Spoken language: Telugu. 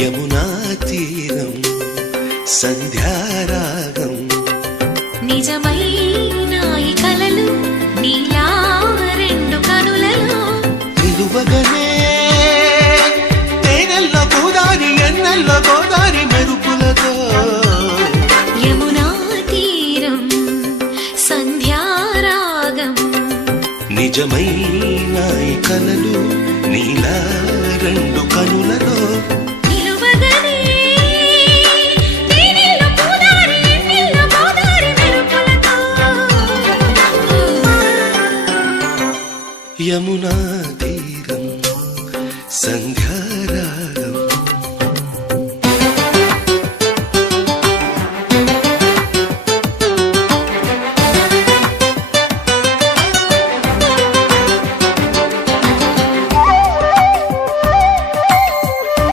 యమునా తీరం సంధ్యారాగం నిజమైన ఈ కలలు నీలా రెండు కనులలో నిలువగనే తేనెల్లో గోదారి ఎన్నెల్లో గోదారి మెరుపులతో యమునా తీరం సంధ్యారాగం నిజమైన ఈ కలలు నీలా రెండు కనులలో యమునా